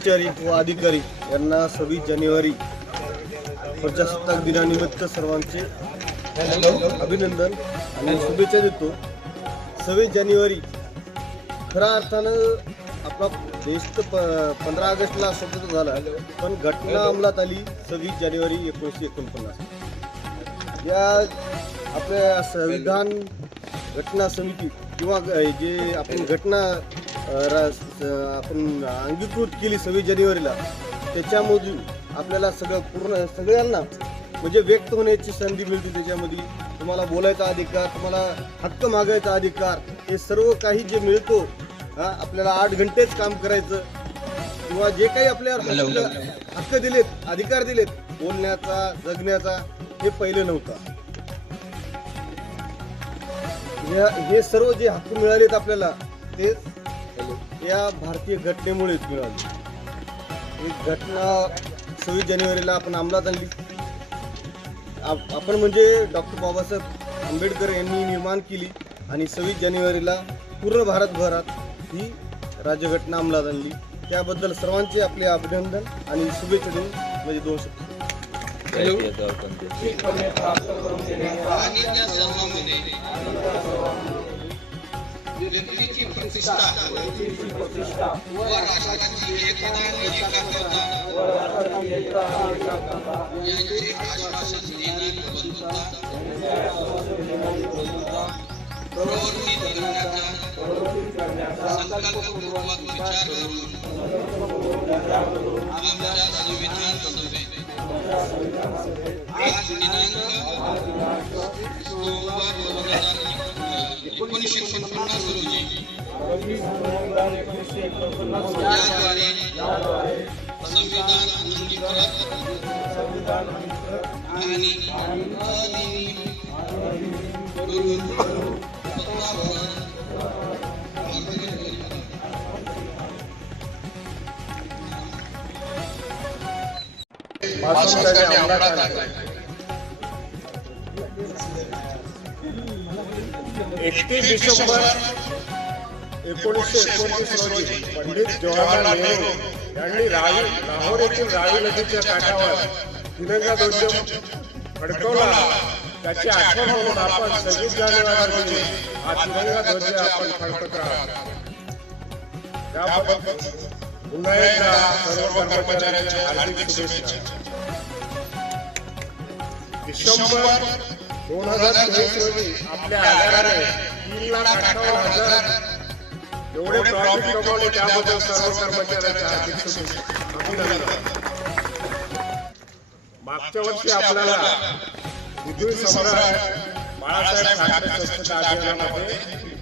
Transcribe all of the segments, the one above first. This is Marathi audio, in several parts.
कर्मचारी व अधिकारी यांना 26 जानेवारी प्रजासत्ताक दिनानिमित्त सर्वांचे अभिनंदन आणि शुभेच्छा देतो। 26 जानेवारी खऱ्या अर्थानं आपला देश तर 15 ऑगस्टला स्वतंत्र झाला, पण घटना अंमलात आली 26 जानेवारी 1949। या आपल्या संविधान घटना समिती किंवा जे आपण घटना आपण अंगीकृत केली 26 जानेवारीला, त्याच्यामधून आपल्याला सगळ्यांना म्हणजे व्यक्त होण्याची संधी मिळते। त्याच्यामध्ये तुम्हाला बोलायचा अधिकार, तुम्हाला हक्क मागायचा अधिकार, हे सर्व काही जे मिळतो। आपल्याला 8 घंटेच काम करायचं किंवा जे काही आपल्याला हक्क दिलेत, अधिकार दिलेत बोलण्याचा, जगण्याचा, हे पहिले नव्हतं। हे सर्व जे हक्क मिळालेत आपल्याला, ते या भारतीय घटनेमुळेच मिळाले। ही घटना 26 जानेवारीला आपण अंमलात आणली। आपण म्हणजे डॉक्टर बाबासाहेब आंबेडकर यांनी निर्माण केली आणि 26 जानेवारीला पूर्ण भारतभरात ही राज्यघटना अंमलात आणली। त्याबद्दल सर्वांचे आपले अभिनंदन आणि शुभेच्छा देऊन म्हणजे 2 शब्द व्यक्तीची प्रतिष्ठा व राष्ट्राची एकता यांचे आश्वासन देणारी बंधुता प्रवृत्ती करण्याचा संकल्पपूर्वक विचार करून आमच्या संविधान सभेत आज दिनांक 1950 रोजी याद्वारे संविधान अंगीकृत आणि डिसेंबर 1929 रोजी पंडित जवाहरलाल नेहरू यांनी लाहोर येथील रावी नदीच्या काठावर तिरंगा ध्वज फडकवला। त्याची आठवण म्हणून आपण 26 जानेवारी रोजी हा तिरंगा ध्वज आपण फडकत आहोत। त्याबद्दल पुन्हा एकदा सर्व कर्मचाऱ्यांच्या हार्दिक शुभेच्छा। डिसेंबर 2023 रोजी आपल्या आगाराने 3,58,000 एवढे प्रॉफिट कमावले, त्याबद्दल सर्व कर्मचाऱ्यांच्या हार्दिक शुभेच्छा, अभिनंदन। मागच्या वर्षी आपल्याला विद्युत सम्राट बाळासाहेब ठाकरे स्वच्छता अभियानामध्ये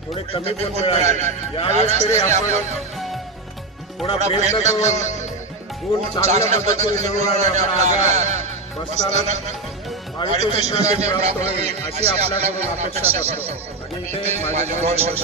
थोडे कमी गुण मिळाले। यावेळेस तरी आपण थोडा प्रयत्न करून गुण चांगल्या पद्धतीने मिळवून आपला आगार बसताना पारितोषिक प्राप्त होईल अशी आपल्याकडून अपेक्षा करतो आणि ते माझे 2 शब्द